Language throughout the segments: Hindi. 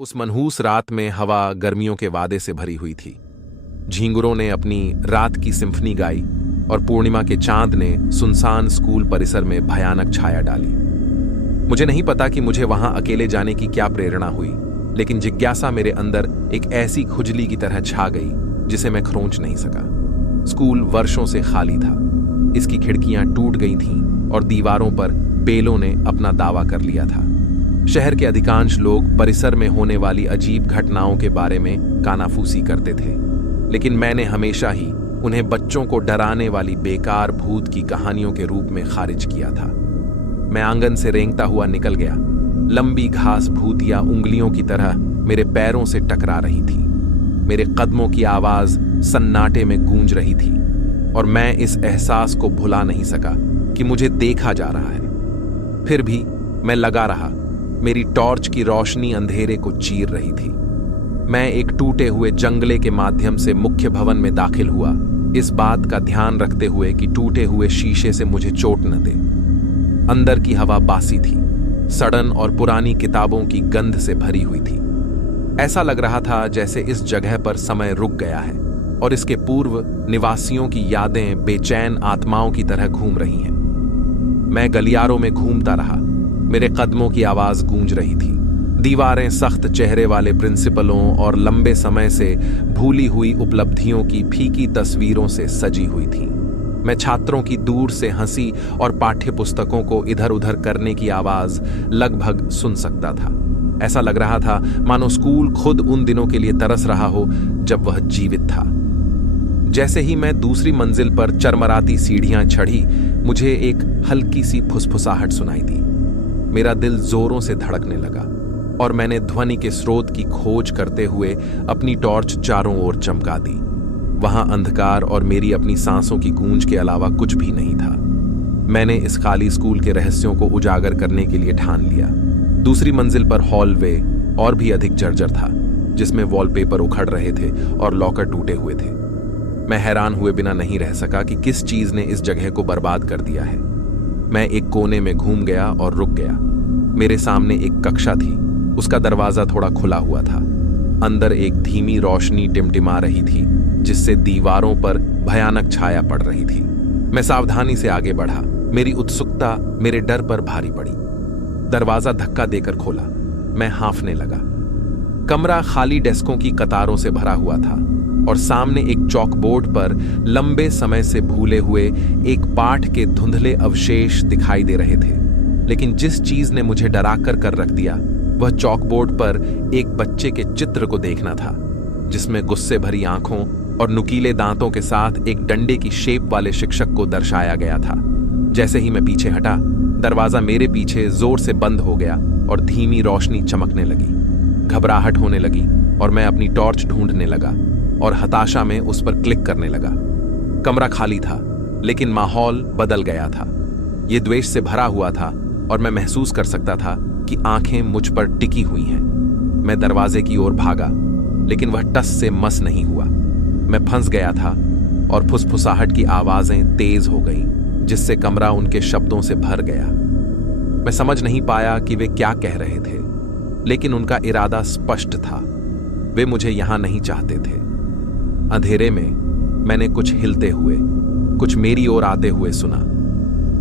उस मनहूस रात में हवा गर्मियों के वादे से भरी हुई थी। झींगुरों ने अपनी रात की सिम्फनी गाई और पूर्णिमा के चांद ने सुनसान स्कूल परिसर में भयानक छाया डाली। मुझे नहीं पता कि मुझे वहां अकेले जाने की क्या प्रेरणा हुई, लेकिन जिज्ञासा मेरे अंदर एक ऐसी खुजली की तरह छा गई जिसे मैं खरोंच नहीं सका। स्कूल वर्षों से खाली था। इसकी खिड़कियां टूट गई थीं और दीवारों पर बेलों ने अपना दावा कर लिया था। शहर के अधिकांश लोग परिसर में होने वाली अजीब घटनाओं के बारे में कानाफूसी करते थे, लेकिन मैंने हमेशा ही उन्हें बच्चों को डराने वाली बेकार भूत की कहानियों के रूप में खारिज किया था। मैं आंगन से रेंगता हुआ निकल गया। लंबी घास भूतिया उंगलियों की तरह मेरे पैरों से टकरा रही थी। मेरे कदमों की आवाज सन्नाटे में गूंज रही थी और मैं इस एहसास को भुला नहीं सका कि मुझे देखा जा रहा है। फिर भी मैं लगा रहा। मेरी टॉर्च की रोशनी अंधेरे को चीर रही थी। मैं एक टूटे हुए जंगले के माध्यम से मुख्य भवन में दाखिल हुआ, इस बात का ध्यान रखते हुए कि टूटे हुए शीशे से मुझे चोट न दे। अंदर की हवा बासी थी, सड़न और पुरानी किताबों की गंध से भरी हुई थी। ऐसा लग रहा था जैसे इस जगह पर समय रुक गया है और इसके पूर्व निवासियों की यादें बेचैन आत्माओं की तरह घूम रही हैं। मैं गलियारों में घूमता रहा। मेरे कदमों की आवाज गूंज रही थी। दीवारें सख्त चेहरे वाले प्रिंसिपलों और लंबे समय से भूली हुई उपलब्धियों की फीकी तस्वीरों से सजी हुई थीं। मैं छात्रों की दूर से हंसी और पाठ्य पुस्तकों को इधर उधर करने की आवाज लगभग सुन सकता था। ऐसा लग रहा था मानो स्कूल खुद उन दिनों के लिए तरस रहा हो जब वह जीवित था। जैसे ही मैं दूसरी मंजिल पर चरमराती सीढ़ियां चढ़ी, मुझे एक हल्की सी फुसफुसाहट सुनाई दी। मेरा दिल जोरों से धड़कने लगा और मैंने ध्वनि के स्रोत की खोज करते हुए अपनी टॉर्च चारों ओर चमका दी। वहां अंधकार और मेरी अपनी सांसों की गूंज के अलावा कुछ भी नहीं था। मैंने इस खाली स्कूल के रहस्यों को उजागर करने के लिए ठान लिया। दूसरी मंजिल पर हॉलवे और भी अधिक जर्जर था, जिसमें वॉलपेपर उखड़ रहे थे और लॉकर टूटे हुए थे। मैं हैरान हुए बिना नहीं रह सका कि किस चीज ने इस जगह को बर्बाद कर दिया है। मैं एक कोने में घूम गया और रुक गया। मेरे सामने एक कक्षा थी। उसका दरवाजा थोड़ा खुला हुआ था। अंदर एक धीमी रोशनी टिमटिमा रही थी, जिससे दीवारों पर भयानक छाया पड़ रही थी। मैं सावधानी से आगे बढ़ा। मेरी उत्सुकता मेरे डर पर भारी पड़ी। दरवाजा धक्का देकर खोला। मैं हाँफने लगा। कमरा खाली डेस्कों की कतारों से भरा हुआ था और सामने एक चॉकबोर्ड पर लंबे समय से भूले हुए एक पाठ के धुंधले अवशेष दिखाई दे रहे थे। लेकिन जिस चीज ने मुझे डराकर कर रख दिया, वह चॉकबोर्ड पर एक बच्चे के चित्र को देखना था, जिसमें गुस्से भरी आंखों और नुकीले दांतों के साथ एक डंडे की शेप वाले शिक्षक को दर्शाया गया था। जैसे ही मैं पीछे हटा, दरवाजा मेरे पीछे जोर से बंद हो गया और धीमी रोशनी चमकने लगी। घबराहट होने लगी और मैं अपनी टॉर्च ढूंढने लगा और हताशा में उस पर क्लिक करने लगा। कमरा खाली था, लेकिन माहौल बदल गया था। यह द्वेष से भरा हुआ था और मैं महसूस कर सकता था कि आंखें मुझ पर टिकी हुई हैं। मैं दरवाजे की ओर भागा, लेकिन वह टस से मस नहीं हुआ। मैं फंस गया था और फुसफुसाहट की आवाजें तेज हो गईं, जिससे कमरा उनके शब्दों से भर गया। मैं समझ नहीं पाया कि वे क्या कह रहे थे, लेकिन उनका इरादा स्पष्ट था। वे मुझे यहां नहीं चाहते थे। अंधेरे में मैंने कुछ हिलते हुए, कुछ मेरी ओर आते हुए सुना।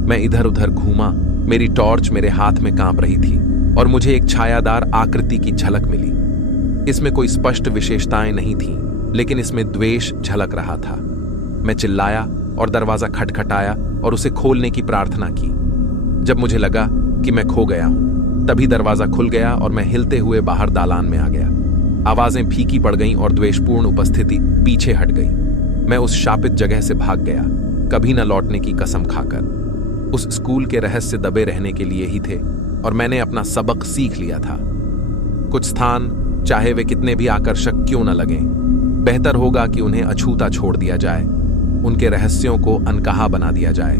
मैं इधर उधर घूमा। मेरी टॉर्च मेरे हाथ में कांप रही थी और मुझे एक छायादार आकृति की झलक मिली। इसमें कोई स्पष्ट विशेषताएं नहीं थीं, लेकिन इसमें द्वेष झलक रहा था। मैं चिल्लाया और दरवाजा खटखटाया और उसे खोलने की प्रार्थना की। जब मुझे लगा कि मैं खो गया हूं, तभी दरवाजा खुल गया और मैं हिलते हुए बाहर दालान में आ गया। आवाजें फीकी पड़ गईं और द्वेषपूर्ण उपस्थिति पीछे हट गई। मैं उस शापित जगह से भाग गया, कभी न लौटने की कसम खाकर। उस स्कूल के रहस्य दबे रहने के लिए ही थे और मैंने अपना सबक सीख लिया था। कुछ स्थान, चाहे वे कितने भी आकर्षक क्यों न लगें, बेहतर होगा कि उन्हें अछूता छोड़ दिया जाए, उनके रहस्यों को अनकहा बना दिया जाए।